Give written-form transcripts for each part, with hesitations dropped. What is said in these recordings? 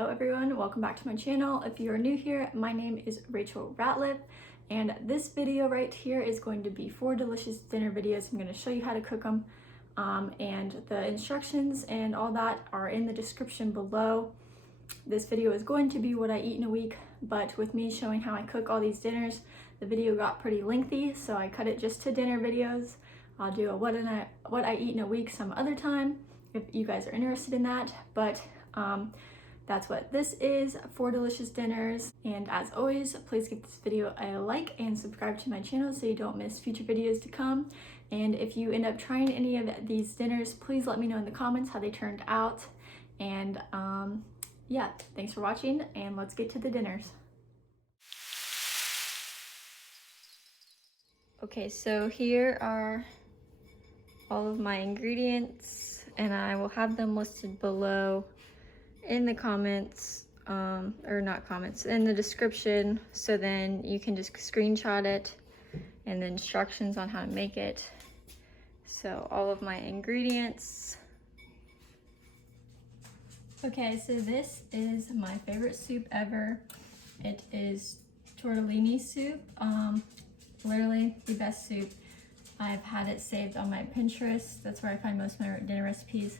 Hello everyone, welcome back to my channel. If you are new here, my name is Rachel Ratliff, and this video right here is going to be 4 delicious dinner videos. I'm going to show you how to cook them, and the instructions and all that are in the description below. This video is going to be what I eat in a week, but with me showing how I cook all these dinners, the video got pretty lengthy, so I cut it just to dinner videos. I'll do a what I eat in a week some other time if you guys are interested in that, but that's what this is, 4 delicious dinners. And as always, please give this video a like and subscribe to my channel so you don't miss future videos to come. And if you end up trying any of these dinners, please let me know in the comments how they turned out. And yeah, thanks for watching, and let's get to the dinners. Okay, so here are all of my ingredients, and I will have them listed below in the comments, or not comments, in the description, so then you can just screenshot it and the instructions on how to make it. So all of my ingredients. Okay, so this is my favorite soup ever. It is tortellini soup, literally the best soup. I've had it saved on my Pinterest. That's where I find most of my dinner recipes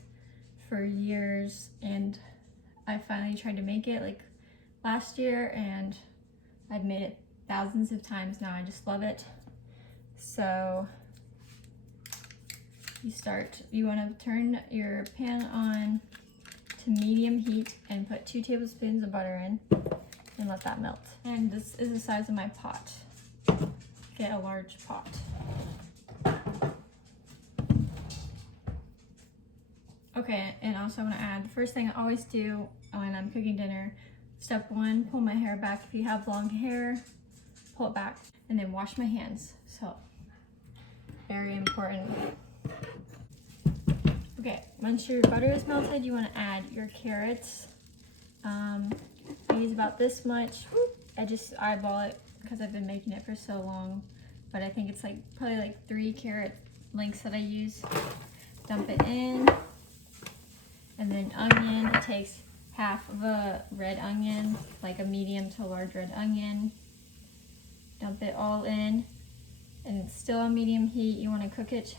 for years, and I finally tried to make it like last year, and I've made it thousands of times now. I just love it. So you want to turn your pan on to medium heat and put 2 tablespoons of butter in and let that melt. And this is the size of my pot. Get a large pot. Okay, and also I want to add, the first thing I always do when I'm cooking dinner, step 1, pull my hair back. If you have long hair, pull it back, and then wash my hands. So, very important. Okay, once your butter is melted, you want to add your carrots. I use about this much. I just eyeball it because I've been making it for so long, but I think it's probably like 3 carrot lengths that I use. Dump it in. And then onion, it takes half of a red onion, like a medium to large red onion. Dump it all in, and it's still on medium heat. You want to cook it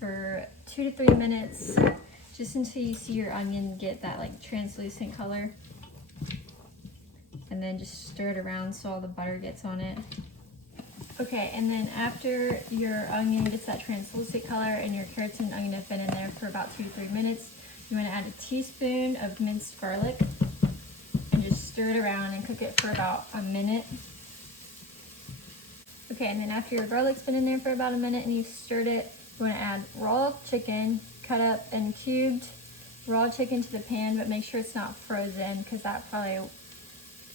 for 2 to 3 minutes, just until you see your onion get that like translucent color. And then just stir it around so all the butter gets on it. Okay, and then after your onion gets that translucent color and your carrots and onion have been in there for about 2 to 3 minutes, you want to add a teaspoon of minced garlic and just stir it around and cook it for about a minute. Okay, and then after your garlic's been in there for about a minute and you've stirred it, you want to add raw chicken, cut up and cubed raw chicken to the pan, but make sure it's not frozen because that probably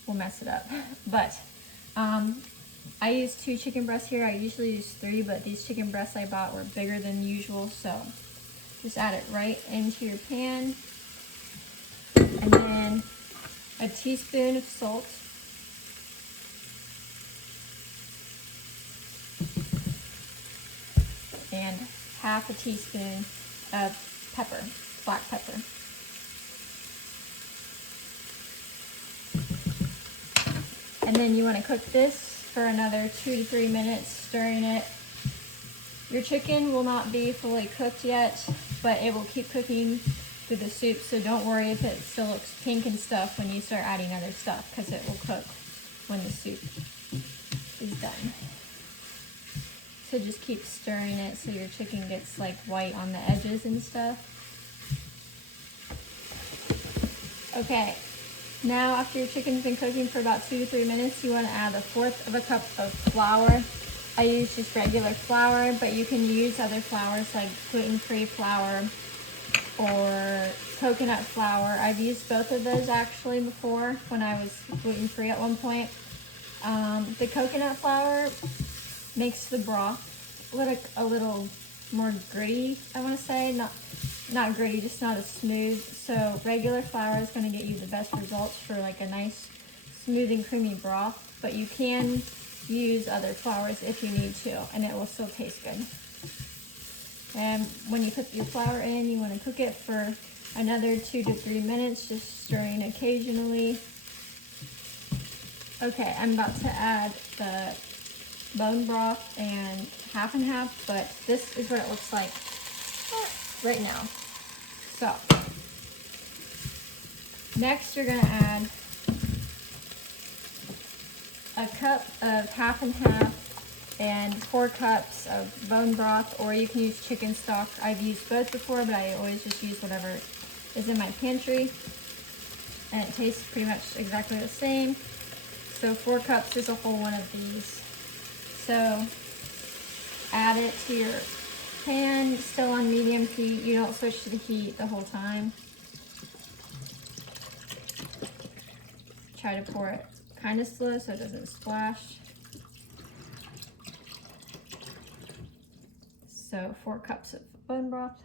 will mess it up. But I use 2 chicken breasts here. I usually use 3, but these chicken breasts I bought were bigger than usual, so just add it right into your pan. And then a teaspoon of salt. And half a teaspoon of pepper, black pepper. And then you want to cook this for another 2 to 3 minutes, stirring it. Your chicken will not be fully cooked yet, but it will keep cooking through the soup, so don't worry if it still looks pink and stuff when you start adding other stuff, because it will cook when the soup is done. So just keep stirring it so your chicken gets like white on the edges and stuff. Okay, now after your chicken's been cooking for about 2 to 3 minutes, you want to add 1/4 of a cup of flour. I use just regular flour, but you can use other flours like gluten-free flour or coconut flour. I've used both of those actually before when I was gluten-free at one point. The coconut flour makes the broth look a little more gritty, I want to say. Not gritty, just not as smooth. So regular flour is going to get you the best results for like a nice smooth and creamy broth, but you can use other flours if you need to, and it will still taste good. And when you put your flour in, you want to cook it for another 2 to 3 minutes, just stirring occasionally. Okay, I'm about to add the bone broth and half, but this is what it looks like right now. So, next you're gonna add a cup of half and 4 cups of bone broth, or you can use chicken stock. I've used both before, but I always just use whatever is in my pantry, and it tastes pretty much exactly the same. So 4 cups is a whole one of these. So add it to your pan, still on medium heat. You don't switch to the heat the whole time. Try to pour it kind of slow so it doesn't splash. So 4 cups of bone broth,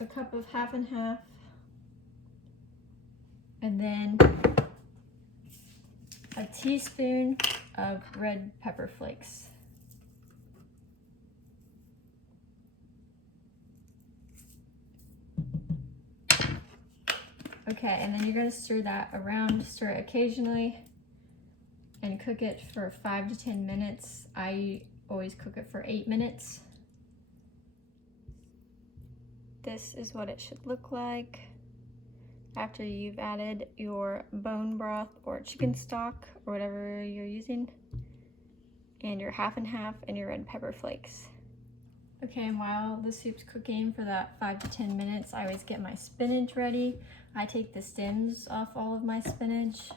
a cup of half, and then a teaspoon of red pepper flakes. Okay, and then you're going to stir that around, stir it occasionally, and cook it for 5 to 10 minutes. I always cook it for 8 minutes. This is what it should look like after you've added your bone broth or chicken stock or whatever you're using, and your half and your red pepper flakes. Okay, and while the soup's cooking for that 5 to 10 minutes, I always get my spinach ready. I take the stems off all of my spinach.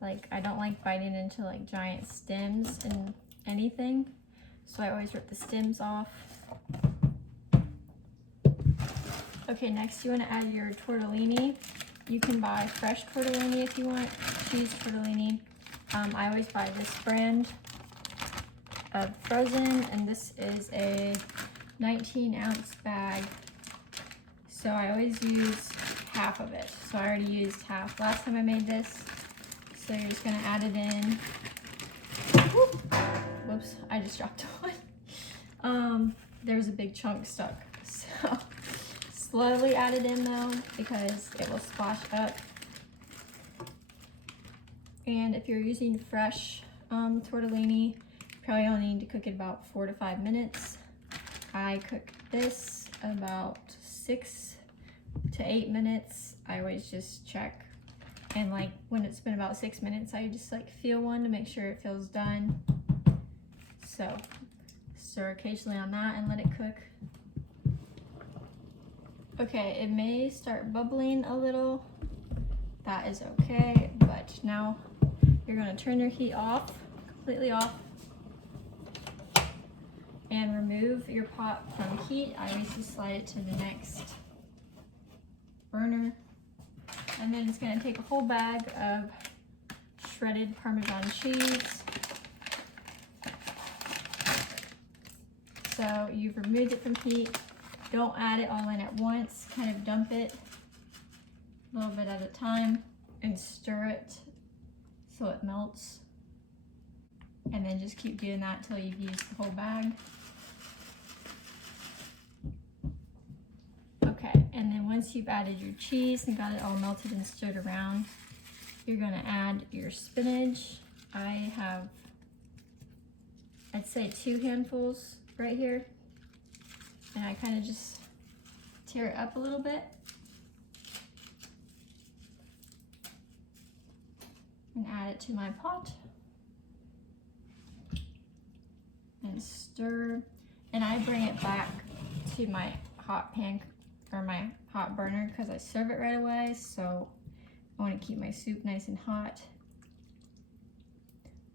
Like, I don't like biting into like giant stems in anything, so I always rip the stems off. Okay, next you want to add your tortellini. You can buy fresh tortellini if you want, cheese tortellini. I always buy this brand of frozen, and this is a 19-ounce bag. So I always use half of it. So I already used half last time I made this. So you're just gonna add it in. Whoops, I just dropped one. There's a big chunk stuck. So slowly add it in though, because it will splash up. And if you're using fresh tortellini, you probably only need to cook it about 4 to 5 minutes. I cook this about 6 to 8 minutes. I always just check, and like when it's been about 6 minutes, I just like feel one to make sure it feels done. So stir occasionally on that and let it cook. Okay, it may start bubbling a little. That is okay, but now you're gonna turn your heat off, completely off, and remove your pot from heat. I always just slide it to the next burner. And then it's gonna take a whole bag of shredded Parmesan cheese. So you've removed it from heat. Don't add it all in at once. Kind of dump it a little bit at a time and stir it so it melts. And then just keep doing that until you've used the whole bag. Okay, and then once you've added your cheese and got it all melted and stirred around, you're gonna add your spinach. I have, I'd say 2 handfuls right here. And I kind of just tear it up a little bit. And add it to my pot. And stir. And I bring it back to my hot pan or my hot burner because I serve it right away. So I want to keep my soup nice and hot.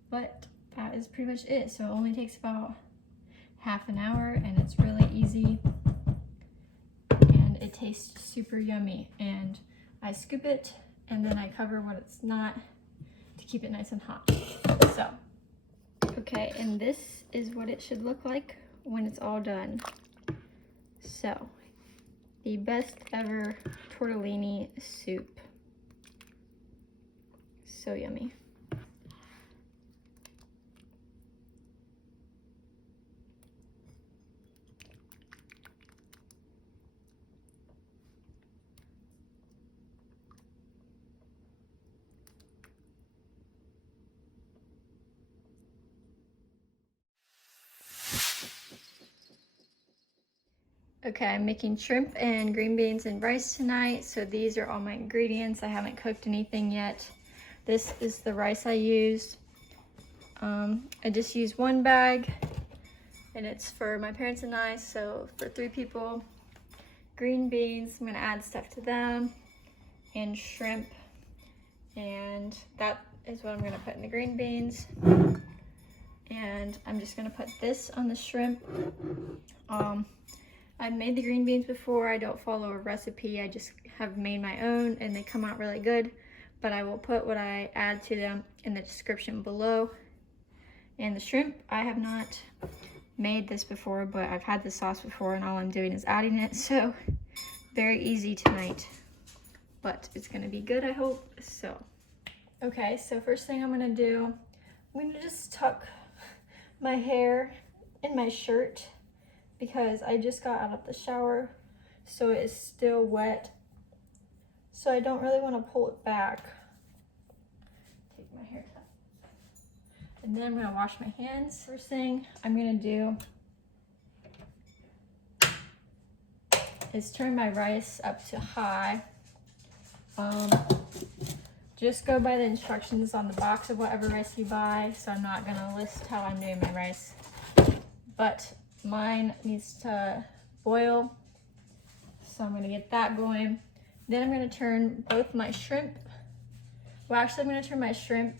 But that is pretty much it. So it only takes about half an hour, and it's really easy, and it tastes super yummy. And I scoop it, and then I cover what it's not to keep it nice and hot. So, okay, and this is what it should look like when it's all done. So, the best ever tortellini soup. So yummy. Okay, I'm making shrimp and green beans and rice tonight. So these are all my ingredients. I haven't cooked anything yet. This is the rice I used. I just used one bag and it's for my parents and I, so for 3 people. Green beans, I'm gonna add stuff to them, and shrimp, and that is what I'm gonna put in the green beans. And I'm just gonna put this on the shrimp. I've made the green beans before. I don't follow a recipe, I just have made my own and they come out really good, but I will put what I add to them in the description below. And the shrimp, I have not made this before, but I've had the sauce before and all I'm doing is adding it, so very easy tonight, but it's gonna be good, I hope. So okay, so first thing I'm gonna do, I'm gonna just tuck my hair in my shirt because I just got out of the shower, so it is still wet, so I don't really want to pull it back. Take my hair tuck. And then I'm gonna wash my hands. First thing I'm gonna do is turn my rice up to high. Just go by the instructions on the box of whatever rice you buy, so I'm not gonna list how I'm doing my rice. But mine needs to boil, so I'm gonna get that going. Then I'm gonna turn both my shrimp, well actually I'm gonna turn my shrimp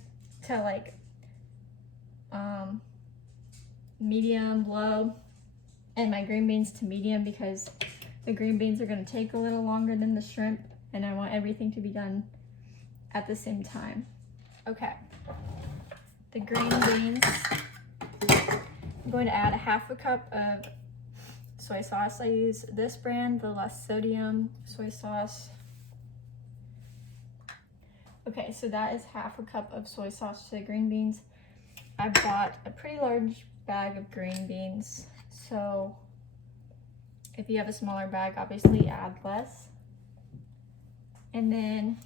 to like medium, low, and my green beans to medium because the green beans are going to take a little longer than the shrimp and I want everything to be done at the same time. Okay, the green beans, I'm going to add a 1/2 cup of soy sauce. I use this brand, the less sodium soy sauce. Okay, so that is 1/2 cup of soy sauce to the green beans. I bought a pretty large bag of green beans, so if you have a smaller bag, obviously add less. And then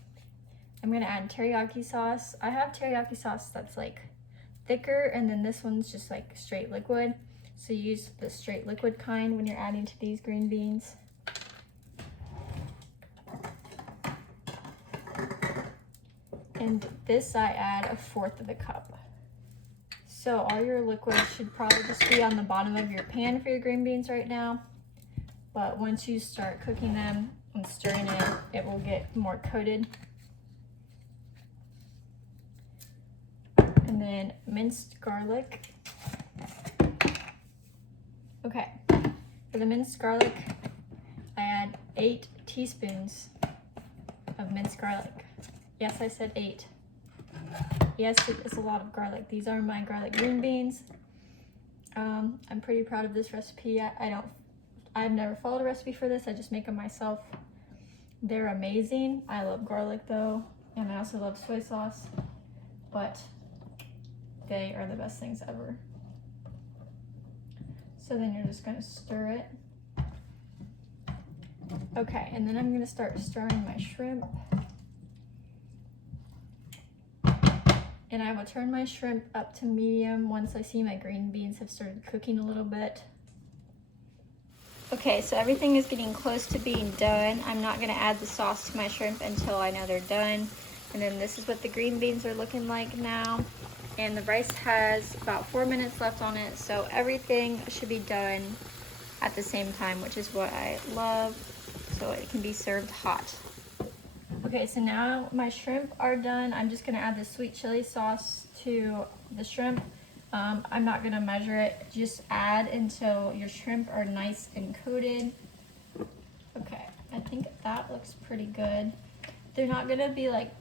I'm gonna add teriyaki sauce. I have teriyaki sauce that's like thicker, and then this one's just like straight liquid. So use the straight liquid kind when you're adding to these green beans. And this I add 1/4 cup. So all your liquid should probably just be on the bottom of your pan for your green beans right now. But once you start cooking them and stirring it, it will get more coated. And then minced garlic. Okay, for the minced garlic, I add 8 teaspoons of minced garlic. Yes, I said 8. Yes, it's a lot of garlic. These are my garlic green beans. I'm pretty proud of this recipe. I've never followed a recipe for this. I just make them myself. They're amazing. I love garlic though, and I also love soy sauce, but they are the best things ever. So then you're just gonna stir it. Okay, and then I'm gonna start stirring my shrimp. And I will turn my shrimp up to medium once I see my green beans have started cooking a little bit. Okay, so everything is getting close to being done. I'm not gonna add the sauce to my shrimp until I know they're done. And then this is what the green beans are looking like now. And the rice has about 4 minutes left on it, so everything should be done at the same time, which is what I love, so it can be served hot. Okay, so now my shrimp are done. I'm just gonna add the sweet chili sauce to the shrimp. I'm not gonna measure it, just add until your shrimp are nice and coated. Okay, I think that looks pretty good. They're not gonna be like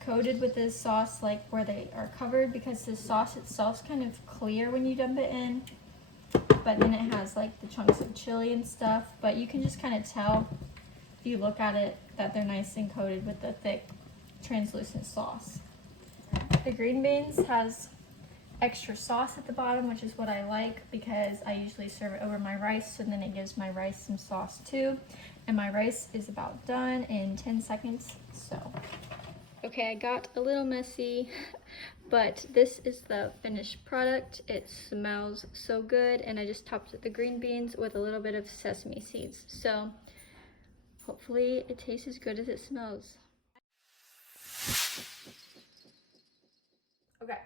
coated with this sauce like where they are covered, because the sauce itself is kind of clear when you dump it in, but then it has like the chunks of chili and stuff, but you can just kind of tell if you look at it that they're nice and coated with the thick translucent sauce. The green beans has extra sauce at the bottom, which is what I like because I usually serve it over my rice, so then it gives my rice some sauce too. And my rice is about done in 10 seconds, so. Okay, I got a little messy, but this is the finished product. It smells so good, and I just topped the green beans with a little bit of sesame seeds. So hopefully it tastes as good as it smells. Okay,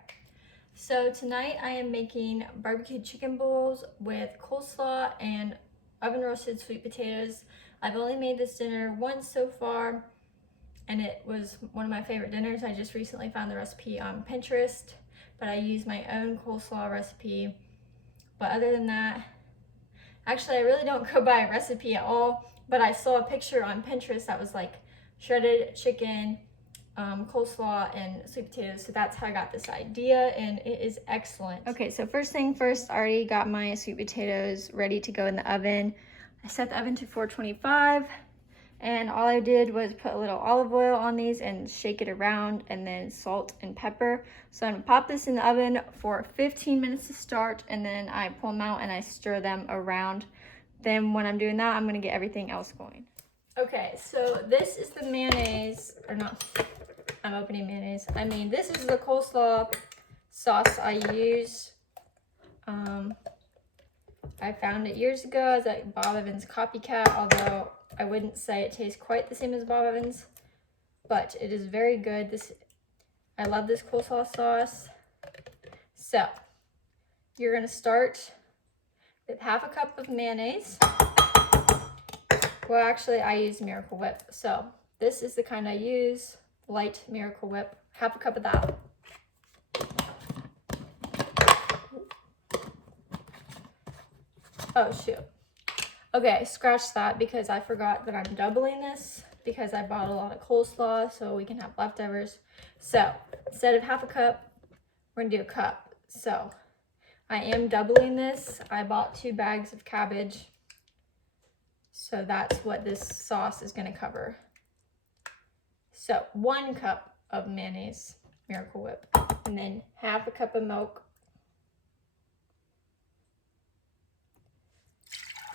so tonight I am making barbecue chicken bowls with coleslaw and oven roasted sweet potatoes. I've only made this dinner once so far, and it was one of my favorite dinners. I just recently found the recipe on Pinterest, but I used my own coleslaw recipe. But other than that, actually I really don't go by a recipe at all, but I saw a picture on Pinterest that was like shredded chicken, coleslaw, and sweet potatoes. So that's how I got this idea, and it is excellent. Okay, so first thing first, I already got my sweet potatoes ready to go in the oven. I set the oven to 425. And all I did was put a little olive oil on these and shake it around, and then salt and pepper. So I'm gonna pop this in the oven for 15 minutes to start, and then I pull them out and I stir them around. Then when I'm doing that, I'm gonna get everything else going. Okay, so this is the mayonnaise, or not, I'm opening mayonnaise. I mean, this is the coleslaw sauce I use. I found it years ago. I was at Bob Evans Copycat, although I wouldn't say it tastes quite the same as Bob Evans, but it is very good. I love this coleslaw sauce. So you're gonna start with half a cup of mayonnaise. Well, actually I use Miracle Whip. So this is the kind I use, light Miracle Whip, half a cup of that. Oh shoot. Okay, scratch that because I forgot that I'm doubling this because I bought a lot of coleslaw so we can have leftovers. So instead of half a cup, we're gonna do a cup. So I am doubling this. I bought 2 bags of cabbage. So that's what this sauce is gonna cover. So 1 cup of mayonnaise, Miracle Whip, and then half a cup of milk.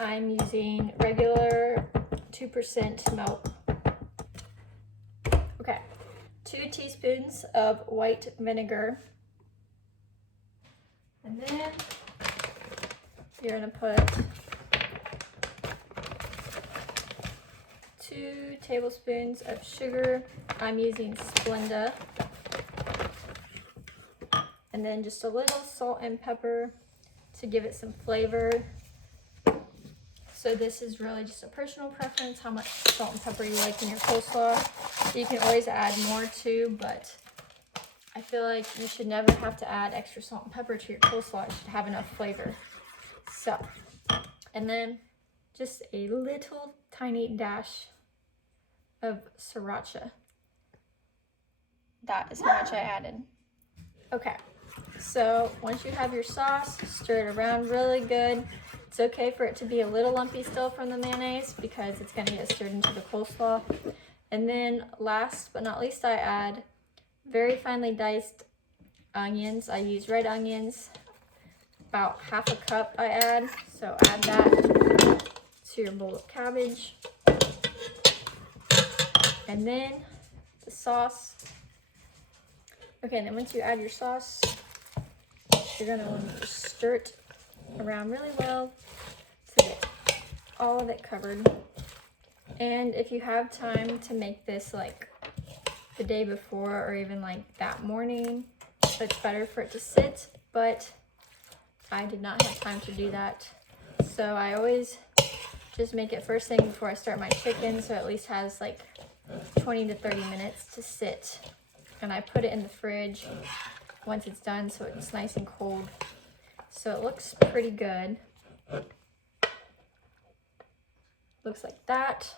I'm using regular 2% milk. Okay, 2 teaspoons of white vinegar. And then you're gonna put 2 tablespoons of sugar. I'm using Splenda. And then just a little salt and pepper to give it some flavor. So this is really just a personal preference, how much salt and pepper you like in your coleslaw. You can always add more too, but I feel like you should never have to add extra salt and pepper to your coleslaw. It should have enough flavor. So, and then just a little tiny dash of sriracha. That is how much I added. Okay, so once you have your sauce, stir it around really good. It's okay for it to be a little lumpy still from the mayonnaise because it's gonna get stirred into the coleslaw. And then last but not least, I add very finely diced onions. I use red onions, about half a cup I add. So add that to your bowl of cabbage. And then the sauce. Okay, and then once you add your sauce, you're gonna want to stir it around really well to get all of it covered. And if you have time to make this like the day before or even like that morning, it's better for it to sit, but I did not have time to do that. So I always just make it first thing before I start my chicken, so it at least has like 20 to 30 minutes to sit. And I put it in the fridge once it's done so it's nice and cold. So it looks pretty good. Looks like that.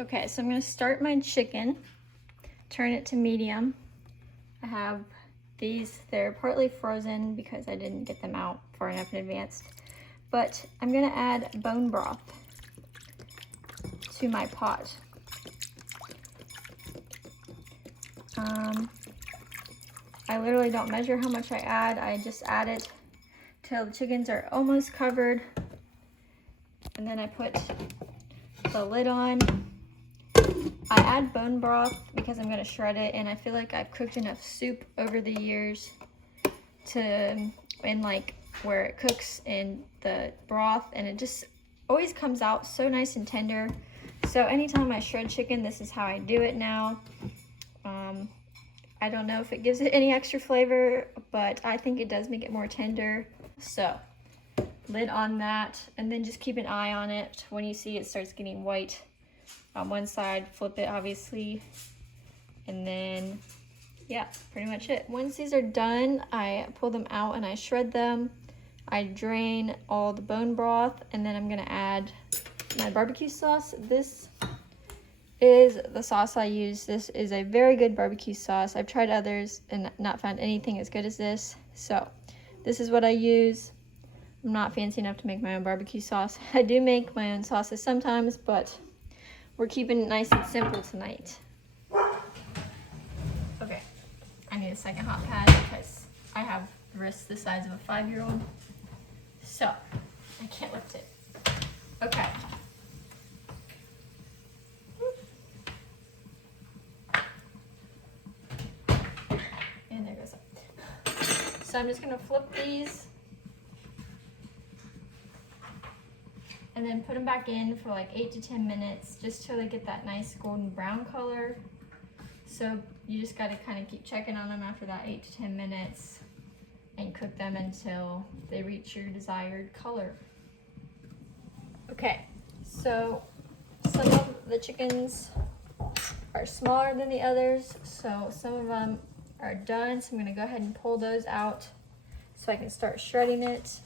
Okay, so I'm gonna start my chicken, turn it to medium. I have these, they're partly frozen because I didn't get them out far enough in advance. But I'm gonna add bone broth to my pot. I literally don't measure how much I add. I just add it till the chickens are almost covered. And then I put the lid on I add bone broth because I'm gonna shred it, and I feel like I've cooked enough soup over the years and like where it cooks in the broth, and it just always comes out so nice and tender. So anytime I shred chicken, this is how I do it now. I don't know if it gives it any extra flavor, but I think it does make it more tender. So lid on that, and then just keep an eye on it. When you see it starts getting white on one side, flip it obviously, and then yeah, pretty much it. Once these are done, I pull them out and I shred them. I drain all the bone broth, and then I'm gonna add my barbecue sauce. This is the sauce I use. This is a very good barbecue sauce. I've tried others and not found anything as good as this. So this is what I use. I'm not fancy enough to make my own barbecue sauce. I do make my own sauces sometimes, but we're keeping it nice and simple tonight. Okay, I need a second hot pad because I have wrists the size of a 5-year-old. So I can't lift it. Okay. And there goes up. So I'm just gonna flip these and then put them back in for like 8 to 10 minutes, just till they get that nice golden brown color. So you just gotta kind of keep checking on them after that 8 to 10 minutes and cook them until they reach your desired color. Okay, so some of the chickens are smaller than the others, so some of them are done, so I'm gonna go ahead and pull those out so I can start shredding it.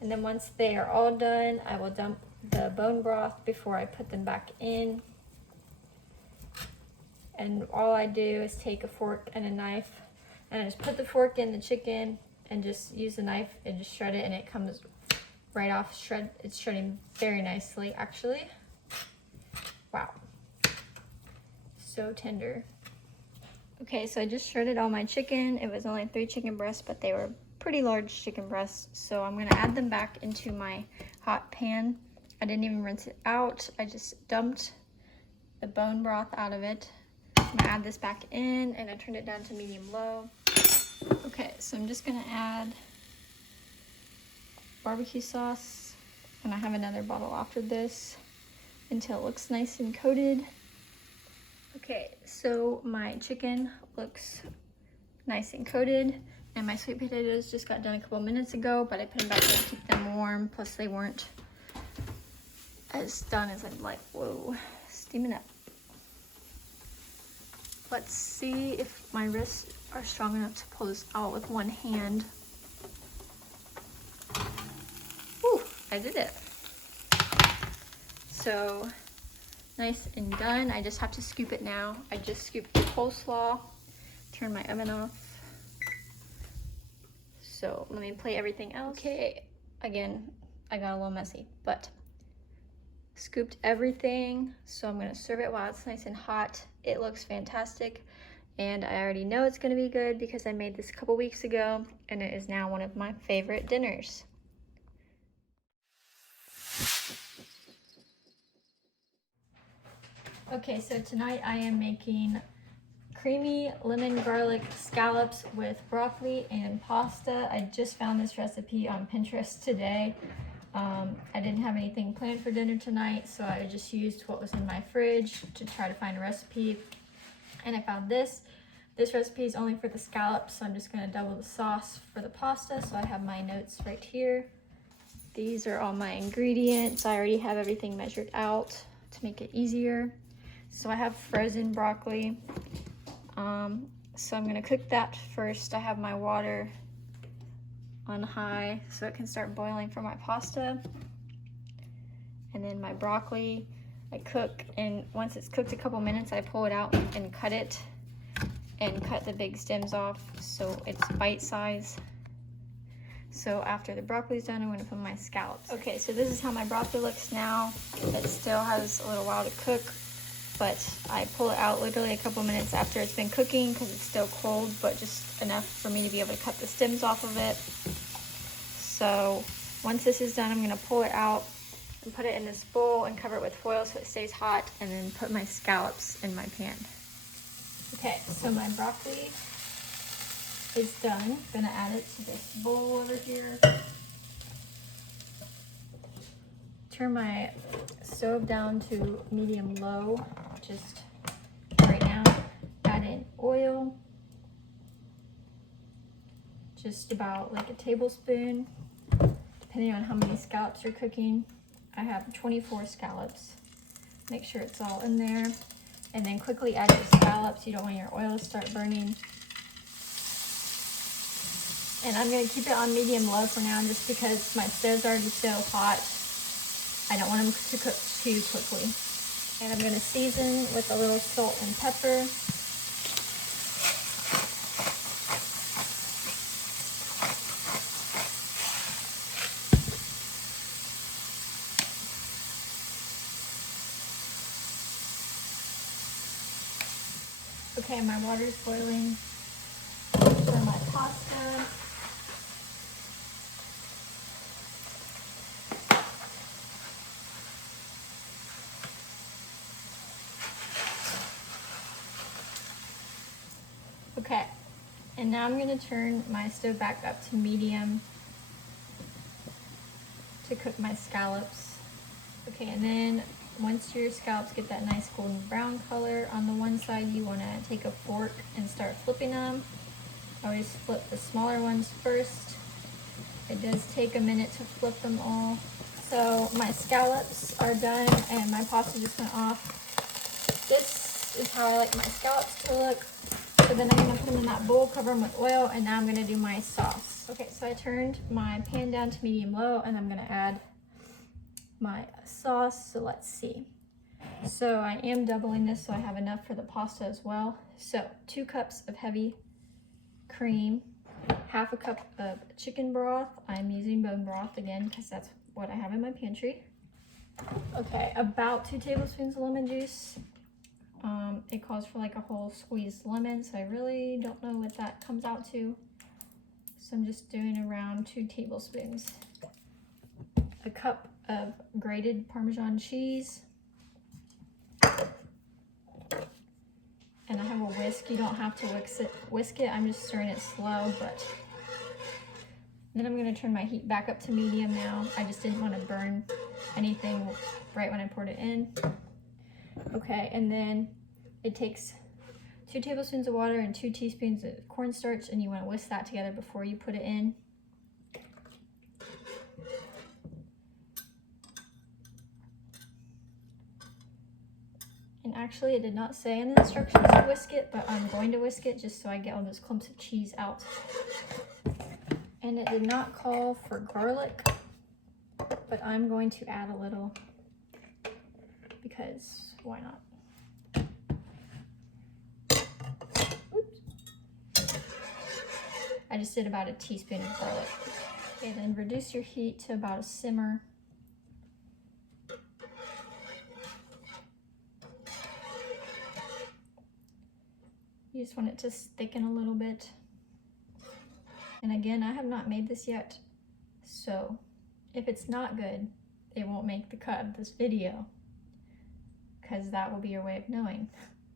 And then once they are all done, I will dump the bone broth before I put them back in. And all I do is take a fork and a knife, and I just put the fork in the chicken and just use the knife and just shred it, and it comes right off. It's shredding very nicely, actually. Wow, so tender. Okay, so I just shredded all my chicken. It was only 3 chicken breasts, but they were pretty large chicken breasts. So I'm gonna add them back into my hot pan. I didn't even rinse it out. I just dumped the bone broth out of it. I'm gonna add this back in, and I turned it down to medium-low. Okay, so I'm just gonna add barbecue sauce, and I have another bottle after this until it looks nice and coated. Okay, so my chicken looks nice and coated, and my sweet potatoes just got done a couple minutes ago, but I put them back there to keep them warm, plus they weren't as done as I'd like. Whoa, steaming up. Let's see if my wrists are strong enough to pull this out with one hand. Whew, I did it. So nice and done. I just have to scoop it now. I just scooped the coleslaw, turn my oven off. So let me plate everything else. Okay, again, I got a little messy, but scooped everything. So I'm gonna serve it while it's nice and hot. It looks fantastic, and I already know it's gonna be good because I made this a couple weeks ago, and it is now one of my favorite dinners. Okay, so tonight I am making creamy lemon garlic scallops with broccoli and pasta. I just found this recipe on Pinterest today. I didn't have anything planned for dinner tonight, so I just used what was in my fridge to try to find a recipe, and I found this. This recipe is only for the scallops, so I'm just going to double the sauce for the pasta. So I have my notes right here. These are all my ingredients. I already have everything measured out to make it easier. So I have frozen broccoli. So I'm gonna cook that first. I have my water on high so it can start boiling for my pasta. And then my broccoli, I cook, and once it's cooked a couple minutes, I pull it out and cut it, and cut the big stems off so it's bite size. So after the broccoli's done, I'm gonna put my scallops. Okay, so this is how my broccoli looks now. It still has a little while to cook, but I pull it out literally a couple minutes after it's been cooking because it's still cold, but just enough for me to be able to cut the stems off of it. So once this is done, I'm gonna pull it out, and put it in this bowl and cover it with foil so it stays hot, and then put my scallops in my pan. Okay, so my broccoli is done. I'm gonna add it to this bowl over here. Turn my stove down to medium low, just right now. Add in oil, just about like a tablespoon, depending on how many scallops you're cooking. I have 24 scallops. Make sure it's all in there. And then quickly add your scallops. You don't want your oil to start burning. And I'm gonna keep it on medium low for now just because my stove's already so hot. I don't want them to cook too quickly. And I'm gonna season with a little salt and pepper. Okay, my water's boiling for my pasta. Okay, and now I'm gonna turn my stove back up to medium to cook my scallops. Okay, and then once your scallops get that nice golden brown color on the one side, you want to take a fork and start flipping them. Always flip the smaller ones first. It does take a minute to flip them all. So my scallops are done and my pasta just went off. This is how I like my scallops to look. So then I'm going to put them in that bowl, cover them with oil, and now I'm going to do my sauce. Okay, so I turned my pan down to medium low and I'm going to add my sauce. So let's see. So I am doubling this so I have enough for the pasta as well. So 2 cups of heavy cream, half a cup of chicken broth. I'm using bone broth again because that's what I have in my pantry. Okay, about 2 tablespoons of lemon juice. It calls for like a whole squeezed lemon, so I really don't know what that comes out to. So I'm just doing around 2 tablespoons. A cup of grated Parmesan cheese. And I have a whisk. You don't have to whisk it. I'm just stirring it slow, but then I'm going to turn my heat back up to medium now. I just didn't want to burn anything right when I poured it in. Okay, and then it takes 2 tablespoons of water and 2 teaspoons of cornstarch, and you want to whisk that together before you put it in. And actually, it did not say in the instructions to whisk it, but I'm going to whisk it just so I get all those clumps of cheese out. And it did not call for garlic, but I'm going to add a little because why not? Oops. I just did about a teaspoon of garlic. Okay, then reduce your heat to about a simmer. You just want it to thicken a little bit. And again, I have not made this yet, so if it's not good, it won't make the cut of this video, because that will be your way of knowing.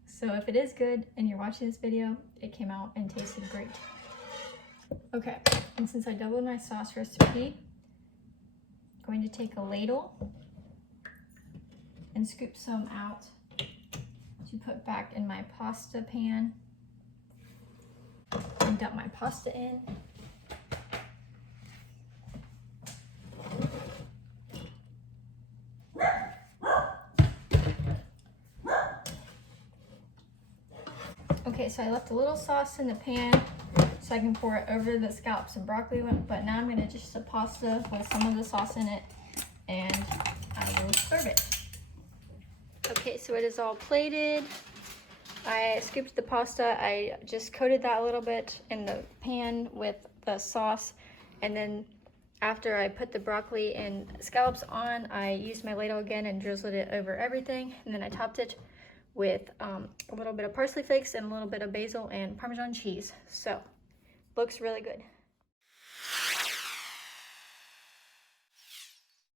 So if it is good and you're watching this video, it came out and tasted great. Okay, and since I doubled my sauce recipe, I'm going to take a ladle and scoop some out to put back in my pasta pan and dump my pasta in. Okay, so I left a little sauce in the pan so I can pour it over the scallops and broccoli, but now I'm gonna just the pasta with some of the sauce in it and I will serve it. Okay, so it is all plated. I scooped the pasta. I just coated that a little bit in the pan with the sauce, and then after I put the broccoli and scallops on, I used my ladle again and drizzled it over everything, and then I topped it with a little bit of parsley flakes and a little bit of basil and Parmesan cheese. So, looks really good.